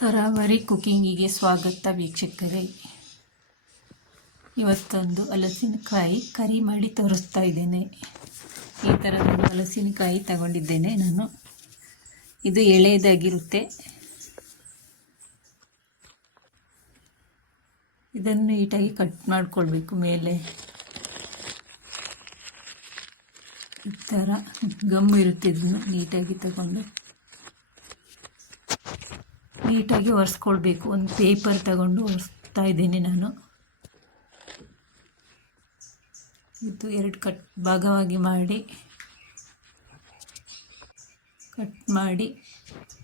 ತರಾವರಿ ಕುಕಿಂಗಿಗೆ ಸ್ವಾಗತ ವೀಕ್ಷಕರೇ. ಇವತ್ತೊಂದು ಹಲಸಿನಕಾಯಿ ಕರಿ ಮಾಡಿ ತೋರಿಸ್ತಾ ಇದ್ದೇನೆ. ಈ ಥರದೊಂದು ಹಲಸಿನಕಾಯಿ ತಗೊಂಡಿದ್ದೇನೆ ನಾನು. ಇದು ಎಳೆದಾಗಿರುತ್ತೆ. ಇದನ್ನು ನೀಟಾಗಿ ಕಟ್ ಮಾಡ್ಕೊಳ್ಬೇಕು. ಮೇಲೆ ಈ ಥರ ಗಮ್ಮು ಇರುತ್ತೆ. ಇದನ್ನು ನೀಟಾಗಿ ತಗೊಂಡು ನೀಟಾಗಿ ಒರೆಸ್ಕೊಳ್ಬೇಕು. ಒಂದು ಪೇಪರ್ ತಗೊಂಡು ಒರೆಸ್ತಾ ಇದ್ದೀನಿ ನಾನು. ಇದು ಎರಡು ಭಾಗವಾಗಿ ಕಟ್ ಮಾಡಿ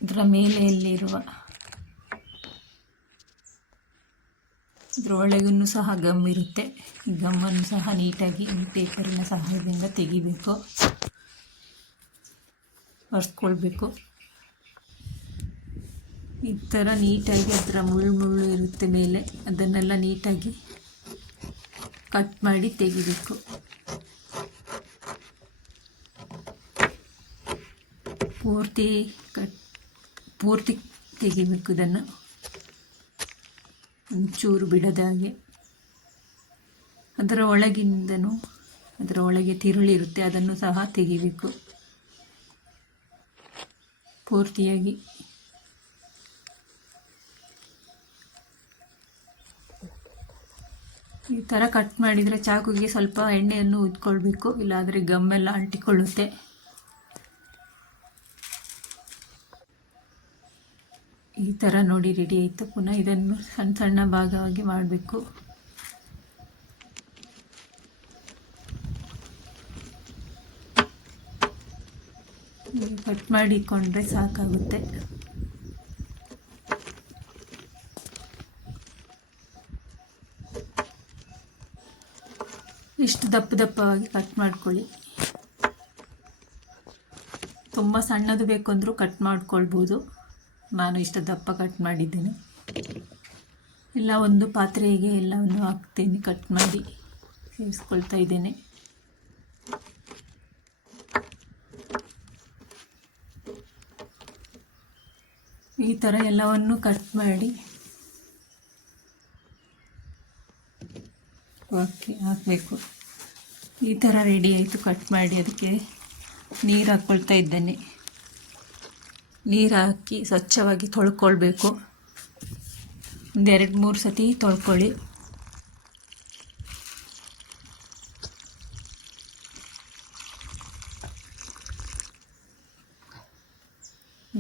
ಇದರ ಮೇಲೆಯಲ್ಲಿರುವ ಇದರ ಒಳಗೂ ಸಹ ಗಮ್ ಇರುತ್ತೆ. ಈ ಗಮ್ಮನ್ನು ಸಹ ನೀಟಾಗಿ ಈ ಪೇಪರಿನ ಸಹಾಯದಿಂದ ತೆಗಿಬೇಕು, ಒರೆಸ್ಕೊಳ್ಬೇಕು. ಈ ಥರ ನೀಟಾಗಿ ಅದರ ಮುಳ್ಳು ಇರುತ್ತೆ ಮೇಲೆ, ಅದನ್ನೆಲ್ಲ ನೀಟಾಗಿ ಕಟ್ ಮಾಡಿ ತೆಗಿಬೇಕು. ಪೂರ್ತಿ ತೆಗಿಬೇಕು. ಇದನ್ನು ಒಂಚೂರು ಬಿಡದಾಗೆ. ಅದರ ಒಳಗೆ ತಿರುಳಿ ಇರುತ್ತೆ, ಅದನ್ನು ಸಹ ತೆಗಿಬೇಕು ಪೂರ್ತಿಯಾಗಿ. ಈ ಥರ ಕಟ್ ಮಾಡಿದರೆ ಚಾಕುಗೆ ಸ್ವಲ್ಪ ಎಣ್ಣೆಯನ್ನು ಉಜ್ಕೊಳ್ಬೇಕು, ಇಲ್ಲಾಂದರೆ ಗಮ್ಮೆಲ್ಲ ಅಂಟಿಕೊಳ್ಳುತ್ತೆ. ಈ ಥರ ನೋಡಿ ರೆಡಿ ಆಯಿತು. ಪುನಃ ಇದನ್ನು ಸಣ್ಣ ಸಣ್ಣ ಭಾಗವಾಗಿ ಮಾಡಬೇಕು. ಕಟ್ ಮಾಡಿಕೊಂಡ್ರೆ ಸಾಕಾಗುತ್ತೆ. ಇಷ್ಟು ದಪ್ಪವಾಗಿ ಕಟ್ ಮಾಡ್ಕೊಳ್ಳಿ. ತುಂಬ ಸಣ್ಣದು ಬೇಕು ಅಂದರೂ ಕಟ್ ಮಾಡ್ಕೊಳ್ಬೋದು. ನಾನು ಇಷ್ಟು ದಪ್ಪ ಕಟ್ ಮಾಡಿದ್ದೇನೆ. ಇಲ್ಲ, ಒಂದು ಪಾತ್ರೆಗೆ ಎಲ್ಲವನ್ನು ಹಾಕ್ತೇನೆ, ಕಟ್ ಮಾಡಿ ಸೇರಿಸ್ಕೊಳ್ತಾ ಇದ್ದೇನೆ. ಈ ಥರ ಎಲ್ಲವನ್ನು ಕಟ್ ಮಾಡಿ ಹಾಕಬೇಕು. ಈ ಥರ ರೆಡಿ ಆಯಿತು. ಕಟ್ ಮಾಡಿ ಅದಕ್ಕೆ ನೀರು ಹಾಕ್ಕೊಳ್ತಾ ಇದ್ದೇನೆ. ನೀರು ಹಾಕಿ ಸ್ವಚ್ಛವಾಗಿ ತೊಳ್ಕೊಳ್ಬೇಕು. ಒಂದು 2-3 ಸತಿ ತೊಳ್ಕೊಳ್ಳಿ.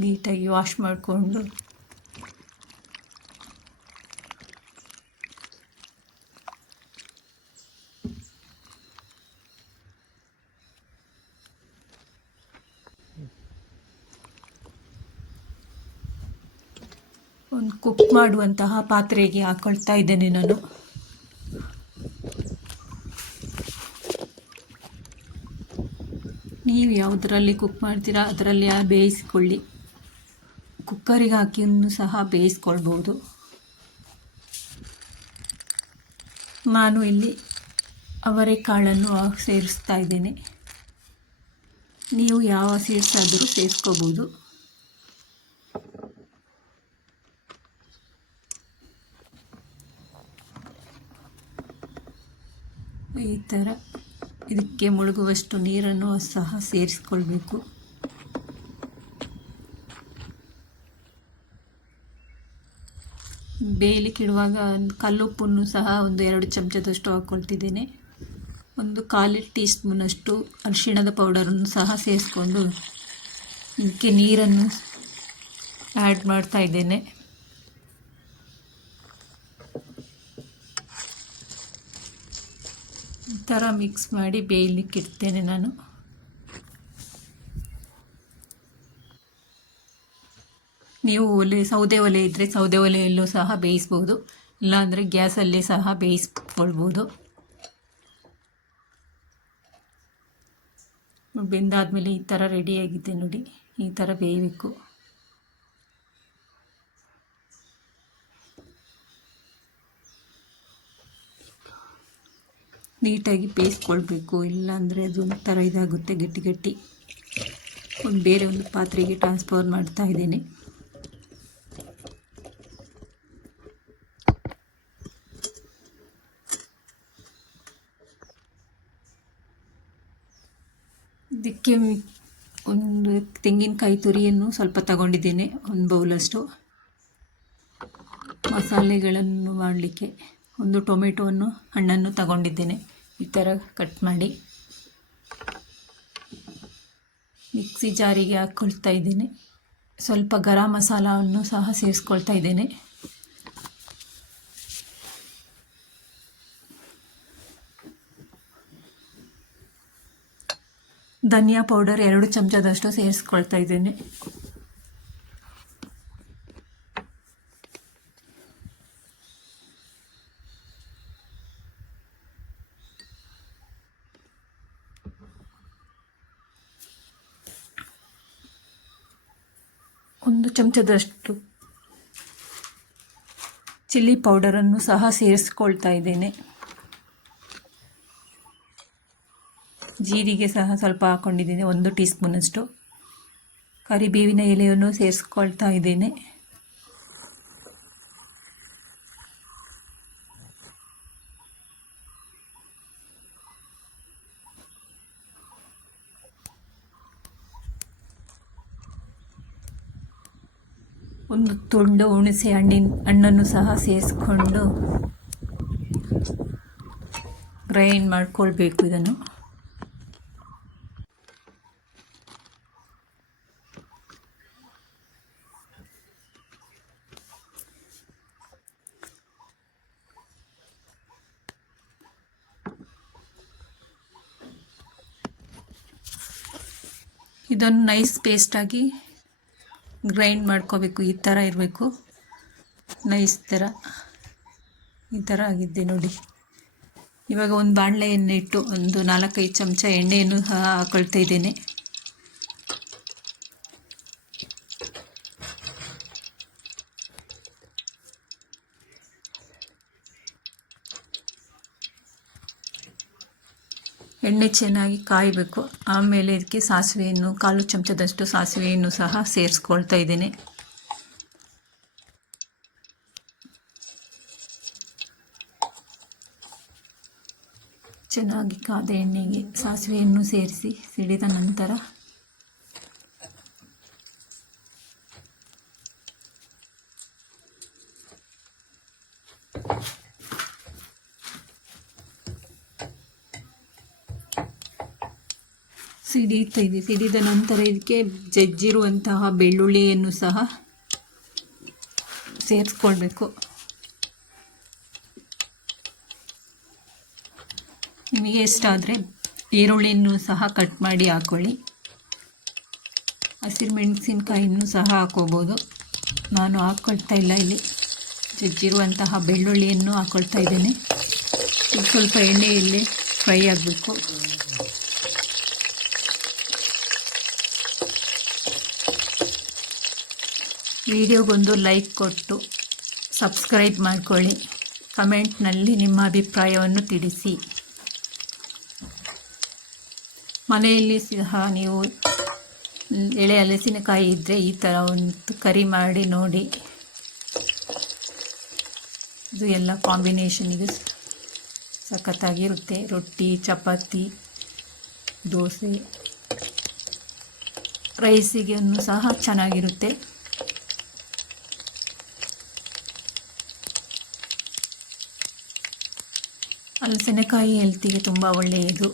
ನೀಟಾಗಿ ವಾಶ್ ಮಾಡಿಕೊಂಡು ಒಂದು ಕುಕ್ ಮಾಡುವಂತಹ ಪಾತ್ರೆಗೆ ಹಾಕೊಳ್ತಾ ಇದ್ದೇನೆ ನಾನು. ನೀವು ಯಾವುದರಲ್ಲಿ ಕುಕ್ ಮಾಡ್ತೀರಾ ಅದರಲ್ಲಿ ಬೇಯಿಸಿಕೊಳ್ಳಿ. ಕುಕ್ಕರಿಗೆ ಹಾಕಿಯನ್ನು ಸಹ ಬೇಯಿಸ್ಕೊಳ್ಬೋದು. ನಾನು ಇಲ್ಲಿ ಅವರೆಕಾಳನ್ನು ಸೇರಿಸ್ತಾ ಇದ್ದೇನೆ. ನೀವು ಯಾವ ಸೀಡ್ಸ್ ಆದರೂ ಸೇರಿಸ್ಕೋಬೋದು. ಈ ಥರ ಇದಕ್ಕೆ ಮುಳುಗುವಷ್ಟು ನೀರನ್ನು ಸಹ ಸೇರಿಸ್ಕೊಳ್ಬೇಕು. ಬೇಯಲಿಕ್ಕಿಡುವಾಗ ಕಲ್ಲುಪ್ಪನ್ನು ಸಹ ಒಂದು 2 ಚಮಚದಷ್ಟು ಹಾಕ್ಕೊಳ್ತಿದ್ದೇನೆ. ಒಂದು 1/4 ಟೀ ಸ್ಪೂನಷ್ಟು ಅರಿಶಿಣದ ಪೌಡರನ್ನು ಸಹ ಸೇರಿಸ್ಕೊಂಡು ಇದಕ್ಕೆ ನೀರನ್ನು ಆ್ಯಡ್ ಮಾಡ್ತಾ ಇದ್ದೇನೆ. ಈ ಥರ ಮಿಕ್ಸ್ ಮಾಡಿ ಬೇಯಲಿಕ್ಕಿಡ್ತೇನೆ ನಾನು. ನೀವು ಸೌದೆ ಒಲೆ ಇದ್ದರೆ ಸೌದೆ ಒಲೆಯಲ್ಲೂ ಸಹ ಬೇಯಿಸ್ಬೋದು, ಇಲ್ಲಾಂದರೆ ಗ್ಯಾಸಲ್ಲೇ ಸಹ ಬೇಯಿಸ್ಕೊಳ್ಬೋದು. ಬೆಂದಾದಮೇಲೆ ಈ ಥರ ರೆಡಿಯಾಗಿದೆ ನೋಡಿ. ಈ ಥರ ಬೇಯಬೇಕು. ನೀಟಾಗಿ ಬೇಯಿಸ್ಕೊಳ್ಬೇಕು, ಇಲ್ಲಾಂದರೆ ಅದು ಒಂಥರ ಇದಾಗುತ್ತೆ, ಗಟ್ಟಿ. ಬೇರೆ ಒಂದು ಪಾತ್ರೆಗೆ ಟ್ರಾನ್ಸ್ಫರ್ ಮಾಡ್ತಾ ಇದ್ದೇನೆ. ಇದಕ್ಕೆ ಒಂದು ತೆಂಗಿನಕಾಯಿ ತುರಿಯನ್ನು ಸ್ವಲ್ಪ ತಗೊಂಡಿದ್ದೇನೆ, ಒಂದು ಬೌಲಷ್ಟು. ಮಸಾಲೆಗಳನ್ನು ಮಾಡಲಿಕ್ಕೆ ಒಂದು ಟೊಮೆಟೊವನ್ನು ಹಣ್ಣನ್ನು ತಗೊಂಡಿದ್ದೇನೆ. ಈ ಥರ ಕಟ್ ಮಾಡಿ ಮಿಕ್ಸಿ ಜಾರಿಗೆ ಹಾಕ್ಕೊಳ್ತಾ ಇದ್ದೇನೆ. ಸ್ವಲ್ಪ ಗರಂ ಮಸಾಲವನ್ನು ಸಹ ಸೇರಿಸ್ಕೊಳ್ತಾ ಇದ್ದೇನೆ. ಧನಿಯಾ ಪೌಡರ್ 2 ಚಮಚದಷ್ಟು ಸೇರಿಸ್ಕೊಳ್ತಾ ಇದ್ದೇನೆ. ಒಂದು ಚಮಚದಷ್ಟು ಚಿಲ್ಲಿ ಪೌಡರನ್ನು ಸಹ ಸೇರಿಸ್ಕೊಳ್ತಾ ಇದ್ದೇನೆ. ಜೀರಿಗೆ ಸಹ ಸ್ವಲ್ಪ ಹಾಕ್ಕೊಂಡಿದ್ದೇನೆ, 1 ಟೀ ಸ್ಪೂನಷ್ಟು. ಕರಿಬೇವಿನ ಎಲೆಯನ್ನು ಸೇರಿಸ್ಕೊಳ್ತಾ ಇದ್ದೇನೆ. ಒಂದು ತುಂಡು ಹುಣಸೆ ಹಣ್ಣನ್ನು ಸಹ ಸೇರಿಸ್ಕೊಂಡು ಗ್ರೈಂಡ್ ಮಾಡ್ಕೊಳ್ಬೇಕು ಇದನ್ನು. ಇದನ್ನು ನೈಸ್ ಪೇಸ್ಟಾಗಿ ಗ್ರೈಂಡ್ ಮಾಡ್ಕೋಬೇಕು. ಈ ಥರ ಇರಬೇಕು, ನೈಸ್ ಥರ. ಈ ಥರ ಆಗಿದ್ದೆ ನೋಡಿ. ಇವಾಗ ಒಂದು ಬಾಣಲೆಯನ್ನು ಇಟ್ಟು ಒಂದು 4-5 ಚಮಚ ಎಣ್ಣೆಯನ್ನು ಸಹ ಹಾಕೊಳ್ತಾ ಇದ್ದೇನೆ. ಎಣ್ಣೆ ಚೆನ್ನಾಗಿ ಕಾಯಬೇಕು. ಆಮೇಲೆ ಇದಕ್ಕೆ ಸಾಸಿವೆಯನ್ನು 1/4 ಚಮಚದಷ್ಟು ಸಾಸಿವೆಯನ್ನು ಸಹ ಸೇರಿಸ್ಕೊಳ್ತಾ ಇದ್ದೇನೆ. ಚೆನ್ನಾಗಿ ಕಾದ ಎಣ್ಣೆಗೆ ಸಾಸಿವೆಯನ್ನು ಸೇರಿಸಿ ಸಿಡಿದ ನಂತರ ಸಿಡಿದ ನಂತರ ಇದಕ್ಕೆ ಜಜ್ಜಿರುವಂತಹ ಬೆಳ್ಳುಳ್ಳಿಯನ್ನು ಸಹ ಸೇರಿಸ್ಕೊಳ್ಬೇಕು. ನಿಮಗೆ ಎಷ್ಟಾದರೆ ಈರುಳ್ಳಿಯನ್ನು ಸಹ ಕಟ್ ಮಾಡಿ ಹಾಕ್ಕೊಳ್ಳಿ. ಹಸಿರು ಮೆಣಸಿನಕಾಯಿಯನ್ನು ಸಹ ಹಾಕೋಬೋದು. ನಾನು ಹಾಕ್ಕೊಳ್ತಾ ಇಲ್ಲ, ಇಲ್ಲಿ ಜಜ್ಜಿರುವಂತಹ ಬೆಳ್ಳುಳ್ಳಿಯನ್ನು ಹಾಕ್ಕೊಳ್ತಾ ಇದ್ದೇನೆ. ಇದು ಸ್ವಲ್ಪ ಎಣ್ಣೆಯಲ್ಲಿ ಫ್ರೈ ಆಗಬೇಕು. ವಿಡಿಯೋಗೊಂದು ಲೈಕ್ ಕೊಟ್ಟು ಸಬ್ಸ್ಕ್ರೈಬ್ ಮಾಡಿಕೊಳ್ಳಿ. ಕಮೆಂಟ್ನಲ್ಲಿ ನಿಮ್ಮ ಅಭಿಪ್ರಾಯವನ್ನು ತಿಳಿಸಿ. ಮನೆಯಲ್ಲಿ ಸಹ ನೀವು ಎಳೆ ಹಲಸಿನಕಾಯಿ ಇದ್ದರೆ ಈ ಥರ ಒಂದು ಕರಿ ಮಾಡಿ ನೋಡಿ. ಇದು ಎಲ್ಲ ಕಾಂಬಿನೇಷನಿಗೆ ಸಖತ್ತಾಗಿರುತ್ತೆ. ರೊಟ್ಟಿ, ಚಪಾತಿ, ದೋಸೆ, ರೈಸಿಗೆ ಸಹ ಚೆನ್ನಾಗಿರುತ್ತೆ. ಹಲಸಿನಕಾಯಿ ಹೆಲ್ತಿಗೆ ತುಂಬ ಒಳ್ಳೆಯದು.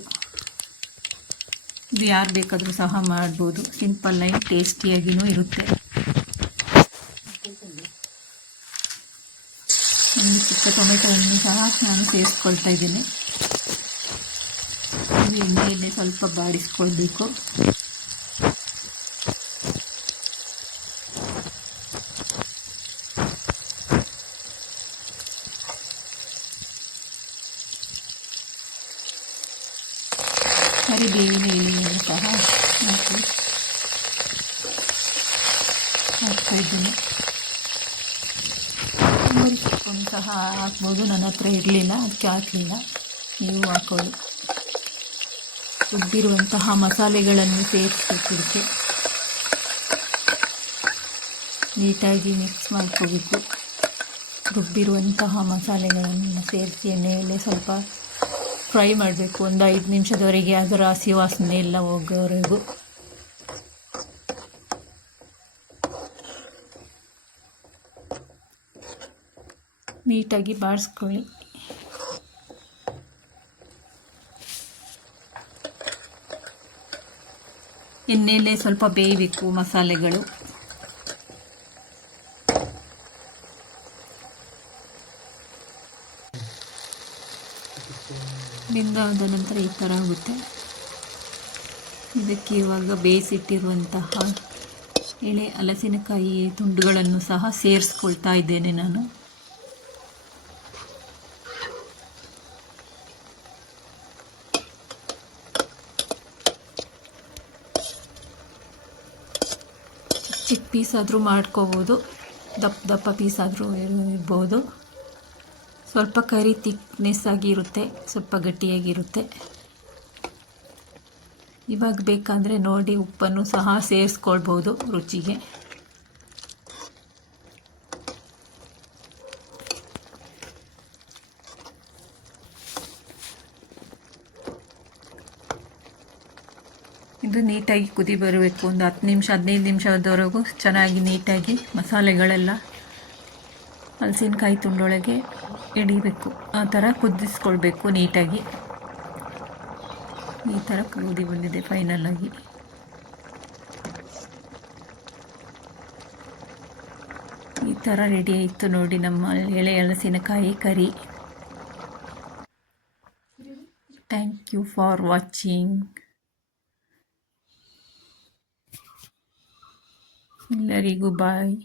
ಇದು ಯಾರು ಬೇಕಾದರೂ ಸಹ ಮಾಡ್ಬೋದು. ಸಿಂಪಲ್ ಆಗಿ ಟೇಸ್ಟಿಯಾಗಿಯೂ ಇರುತ್ತೆ. ಒಂದು ಚಿಕ್ಕ ಟೊಮೆಟೊವನ್ನು ಸಹ ನಾನು ಸೇರಿಸ್ಕೊಳ್ತಾ ಇದ್ದೀನಿ. ಇದು ಎಣ್ಣೆಯಲ್ಲಿ ಸ್ವಲ್ಪ ಬಾಡಿಸ್ಕೊಳ್ಬೇಕು. ಕರಿಬೇವಿನ ಎಲೆಯನ್ನು ಸಹ ಹಾಕ್ತಾ ಇದ್ದೀನಿ. ಕೊತ್ತಂಬರಿ ಸೊಪ್ಪನ್ನು ಸಹ ಹಾಕ್ಬೋದು. ನನ್ನ ಹತ್ರ ಇರಲಿಲ್ಲ, ಅದಕ್ಕೆ ಹಾಕಲಿಲ್ಲ. ನೀವು ಹಾಕೊಳ್ಳಿ. ರುಬ್ಬಿರುವಂತಹ ಮಸಾಲೆಗಳನ್ನು ಸೇರಿಸಬೇಕು. ಇದಕ್ಕೆ ನೀಟಾಗಿ ಮಿಕ್ಸ್ ಮಾಡ್ಕೋಬೇಕು. ರುಬ್ಬಿರುವಂತಹ ಮಸಾಲೆಗಳನ್ನು ಸೇರಿಸಿ ಎಣ್ಣೆಯಲ್ಲೇ ಸ್ವಲ್ಪ ಫ್ರೈ ಮಾಡಬೇಕು ಒಂದು 5 ನಿಮಿಷದವರೆಗೆ, ಅದರ ಹಸಿ ವಾಸನೆ ಎಲ್ಲ ಹೋಗೋವರೆಗೂ. ನೀಟಾಗಿ ಬಾಡಿಸ್ಕೊಳ್ಳಿ. ಎಣ್ಣೆಯಲ್ಲೇ ಸ್ವಲ್ಪ ಬೇಯಬೇಕು ಮಸಾಲೆಗಳು. ಬೆಂದಾದ ನಂತರ ಈ ಥರ ಆಗುತ್ತೆ. ಇದಕ್ಕೆ ಇವಾಗ ಬೇಯಿಸಿಟ್ಟಿರುವಂತಹ ಎಳೆ ಹಲಸಿನಕಾಯಿ ತುಂಡುಗಳನ್ನು ಸಹ ಸೇರಿಸ್ಕೊಳ್ತಾ ಇದ್ದೇನೆ ನಾನು. ಚಿಕ್ಕ ಪೀಸ್ ಆದರೂ ಮಾಡ್ಕೋಬೋದು, ದಪ್ಪ ದಪ್ಪ ಪೀಸ್ ಆದರೂ ಇರ್ಬೋದು. ಸ್ವಲ್ಪ ಕರಿ ಥಿಕ್ನೆಸ್ ಆಗಿರುತ್ತೆ, ಸ್ವಲ್ಪ ಗಟ್ಟಿಯಾಗಿರುತ್ತೆ. ಇವಾಗ ಬೇಕಂದರೆ ನೋಡಿ ಉಪ್ಪನ್ನು ಸಹ ಸೇರಿಸ್ಕೊಳ್ಬೋದು ರುಚಿಗೆ. ಇದು ನೀಟಾಗಿ ಕುದಿ ಬರಬೇಕು. ಒಂದು 10 ನಿಮಿಷ 15 ನಿಮಿಷದವರೆಗೂ ಚೆನ್ನಾಗಿ ನೀಟಾಗಿ ಮಸಾಲೆಗಳೆಲ್ಲ ಹಲಸಿನಕಾಯಿ ತುಂಡೊಳಗೆ ಹಿಡಿಬೇಕು. ಆ ಥರ ಕುದಿಸ್ಕೊಳ್ಬೇಕು ನೀಟಾಗಿ. ಈ ಥರ ಕುದಿ ಬಂದಿದೆ ಫೈನಲಾಗಿ. ಈ ಥರ ರೆಡಿ ಆಯಿತು ನೋಡಿ ನಮ್ಮ ಎಳೆ ಹಲಸಿನಕಾಯಿ curry. Thank you for watching. ಎಲ್ಲರಿಗೂ ಬಾಯ್.